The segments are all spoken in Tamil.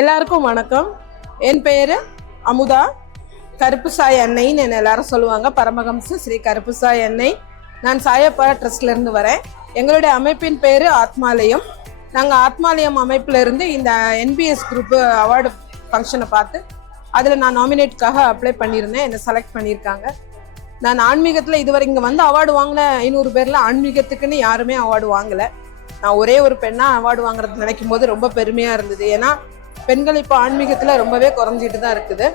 எல்லாருக்கும் வணக்கம். என் பெயர் அமுதா. கருப்புசாய் அன்னைன்னு என்ன எல்லாரும் சொல்லுவாங்க. பரமஹம்ச ஸ்ரீ கருப்புசாய் அன்னை. நான் சாயப்பா ட்ரஸ்ட்ல இருந்து வரேன். எங்களுடைய அமைப்பின் பேர் ஆத்மாலயம். நாங்கள் ஆத்மாலயம் அமைப்புல இருந்து இந்த என்பிஎஸ் குரூப் அவார்டு ஃபங்க்ஷனை பார்த்து அதில் நான் நாமினேட்டுக்காக அப்ளை பண்ணியிருந்தேன். என்னை செலக்ட் பண்ணியிருக்காங்க. நான் ஆன்மீகத்தில் இதுவரை இங்கே வந்து அவார்டு வாங்கின 500 பேரில் ஆன்மீகத்துக்குன்னு யாருமே அவார்டு வாங்கலை. நான் ஒரே ஒரு பெண்ணாக அவார்டு வாங்குறது நினைக்கும் போது ரொம்ப பெருமையாக இருந்தது. ஏன்னா பெண்கள் இப்போ ஆன்மீகத்தில் ரொம்பவே குறைஞ்சிட்டு தான் இருக்குது.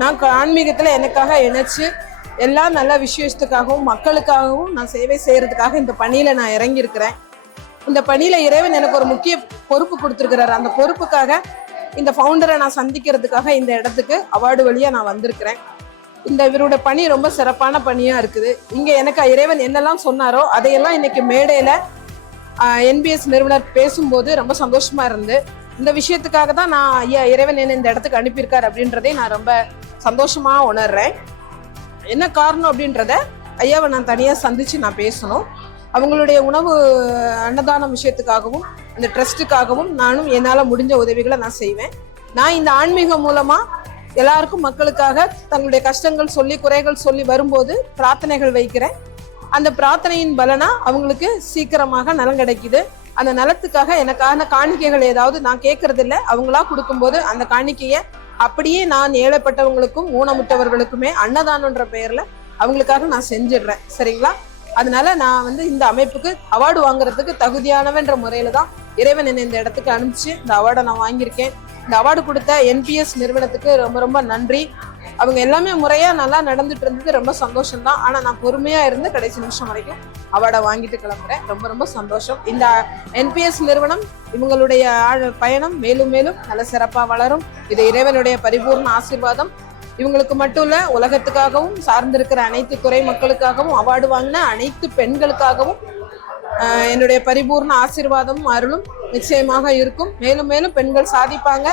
நான் ஆன்மீகத்தில் எனக்காக இணைச்சு எல்லா நல்ல விஷயத்துக்காகவும் மக்களுக்காகவும் நான் சேவை செய்கிறதுக்காக இந்த பணியில் நான் இறங்கியிருக்கிறேன். இந்த பணியில் இறைவன் எனக்கு ஒரு முக்கிய பொறுப்பு கொடுத்துருக்கிறாரு. அந்த பொறுப்புக்காக இந்த ஃபவுண்டரை நான் சந்திக்கிறதுக்காக இந்த இடத்துக்கு அவார்டு வழியாக நான் வந்திருக்கிறேன். இந்த இவரோட பணி ரொம்ப சிறப்பான பணியாக இருக்குது. இங்கே எனக்கு இறைவன் என்னெல்லாம் சொன்னாரோ அதையெல்லாம் இன்னைக்கு மேடையில் என்பிஎஸ் நிறுவனர் பேசும்போது ரொம்ப சந்தோஷமா இருந்து, இந்த விஷயத்துக்காக தான் நான் ஐயா இறைவன் என்ன இந்த இடத்துக்கு அனுப்பியிருக்காரு அப்படின்றதை நான் ரொம்ப சந்தோஷமா உணர்றேன். என்ன காரணம் அப்படின்றத ஐயாவை நான் தனியாக சந்திச்சு நான் பேசணும். அவங்களுடைய உணவு அன்னதானம் விஷயத்துக்காகவும் அந்த ட்ரஸ்ட்டுக்காகவும் நானும் என்னால் முடிஞ்ச உதவிகளை நான் செய்வேன். நான் இந்த ஆன்மீகம் மூலமா எல்லாருக்கும் மக்களுக்காக தங்களுடைய கஷ்டங்கள் சொல்லி குறைகள் சொல்லி வரும்போது பிரார்த்தனைகள் வைக்கிறேன். அந்த பிரார்த்தனையின் பலனா அவங்களுக்கு சீக்கிரமாக நலம் கிடைக்குது. அந்த நலத்துக்காக எனக்கான காணிக்கைகள் ஏதாவது நான் கேட்கறது இல்லை. அவங்களா கொடுக்கும்போது அந்த காணிக்கையை அப்படியே நான் ஏழைப்பட்டவங்களுக்கும் ஊனமுற்றவர்களுக்குமே அன்னதானன்ற பெயர்ல அவங்களுக்காக நான் செஞ்சிடுறேன். சரிங்களா? அதனால நான் வந்து இந்த அமைப்புக்கு அவார்டு வாங்குறதுக்கு தகுதியானவன்ற முறையில தான் இறைவன் என்னை இந்த இடத்துக்கு அனுப்பிச்சு இந்த அவார்டை நான் வாங்கியிருக்கேன். இந்த அவார்டு கொடுத்த என்பிஎஸ் நிறுவனத்துக்கு ரொம்ப ரொம்ப நன்றி. அவங்க எல்லாமே முறையா நல்லா நடந்துட்டு இருந்தது. ரொம்ப சந்தோஷம் தான். ஆனா நான் பொறுமையா இருந்து கடைசி நிமிஷம் வரைக்கும் அவார்டை வாங்கிட்டு கிளம்புறேன். ரொம்ப ரொம்ப சந்தோஷம். இந்த என்பிஎஸ் நிறுவனம் இவங்களுடைய பயணம் மேலும் மேலும் நல்ல சிறப்பா வளரும். இது இறைவனுடைய பரிபூர்ண ஆசீர்வாதம். இவங்களுக்கு மட்டும் இல்ல, உலகத்துக்காகவும் சார்ந்திருக்கிற அனைத்து துறை மக்களுக்காகவும் அவார்டு வாங்கின அனைத்து பெண்களுக்காகவும் என்னுடைய பரிபூர்ண ஆசீர்வாதமும் அருளும் நிச்சயமாக இருக்கும். மேலும் மேலும் பெண்கள் சாதிப்பாங்க.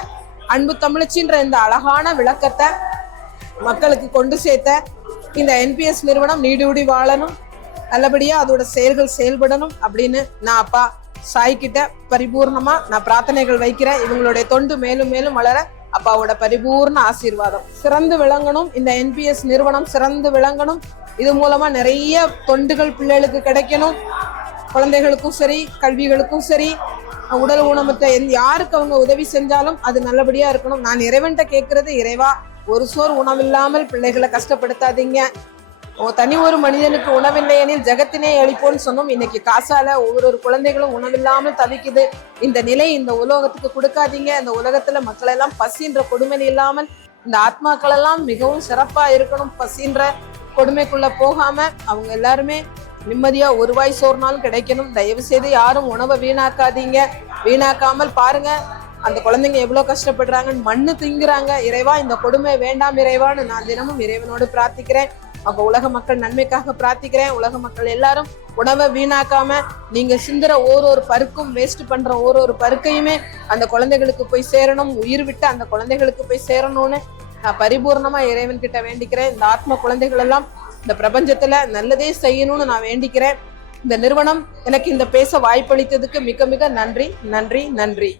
அன்பு தமிழச்சின்ற இந்த அழகான விளக்கத்தை மக்களுக்கு கொண்டு சேர்த்த இந்த என்பிஎஸ் நிறுவனம் நீடூடி வாழணும், நல்லபடியா அதோட செயல்கள் செயல்படணும் அப்படின்னு நான் அப்பா சாய்கிட்ட பரிபூர்ணமா நான் பிரார்த்தனைகள் வைக்கிறேன். இவங்களுடைய தொண்டு மேலும் மேலும் வளர அப்பாவோட பரிபூர்ண ஆசீர்வாதம். சிறந்து விளங்கணும். இந்த என்பிஎஸ் நிறுவனம் சிறந்து விளங்கணும். இது மூலமா நிறைய தொண்டுகள் பிள்ளைகளுக்கு கிடைக்கணும். குழந்தைகளுக்கும் சரி, கல்விகளுக்கும் சரி, உடல் ஊனமற்ற யாருக்கு அவங்க உதவி செஞ்சாலும் அது நல்லபடியா இருக்கணும். நான் இறைவன்கிட்ட கேட்கறது, இறைவா ஒரு சோறு உணவில்லாமல் பிள்ளைகளை கஷ்டப்படுத்தாதீங்க. தனி ஒரு மனிதனுக்கு உணவில்லை எனில் ஜகத்தினே அழிப்போன்னு சொன்னோம். இன்னைக்கு காசால ஒவ்வொரு குழந்தைகளும் உணவில்லாமல் தவிக்குது. இந்த நிலை இந்த உலகத்துக்கு கொடுக்காதீங்க. இந்த உலகத்துல மக்கள் எல்லாம் பசின்ற கொடுமை இல்லாமல் இந்த ஆத்மாக்கள் எல்லாம் மிகவும் சிறப்பா இருக்கணும். பசின்ற கொடுமைக்குள்ள போகாம அவங்க எல்லாருமே நிம்மதியா ஒரு வாய் சோறுனாலும் கிடைக்கணும். தயவு செய்து யாரும் உணவை வீணாக்காதீங்க. வீணாக்காமல் பாருங்க அந்த குழந்தைங்க எவ்வளவு கஷ்டப்படுறாங்கன்னு. மண்ணு திங்குறாங்க. இறைவா இந்த கொடுமை வேண்டாம் இறைவான்னு நான் தினமும் இறைவனோடு பிரார்த்திக்கிறேன். அப்ப உலக மக்கள் நன்மைக்காக பிரார்த்திக்கிறேன். உலக மக்கள் எல்லாரும் உணவை வீணாக்காம நீங்க சிந்துற ஒரு பருக்கும் வேஸ்ட் பண்ற ஒரு பருக்கையுமே அந்த குழந்தைகளுக்கு போய் சேரணும். உயிர் விட்டு அந்த குழந்தைகளுக்கு போய் சேரணும்னு நான் பரிபூர்ணமா இறைவன் கிட்ட வேண்டிக்கிறேன். இந்த ஆத்ம குழந்தைகள் எல்லாம் இந்த பிரபஞ்சத்துல நல்லதே செய்யணும்னு நான் வேண்டிக்கிறேன். இந்த நிறுவனம் எனக்கு இந்த பேச வாய்ப்பளித்ததுக்கு மிக மிக நன்றி நன்றி நன்றி.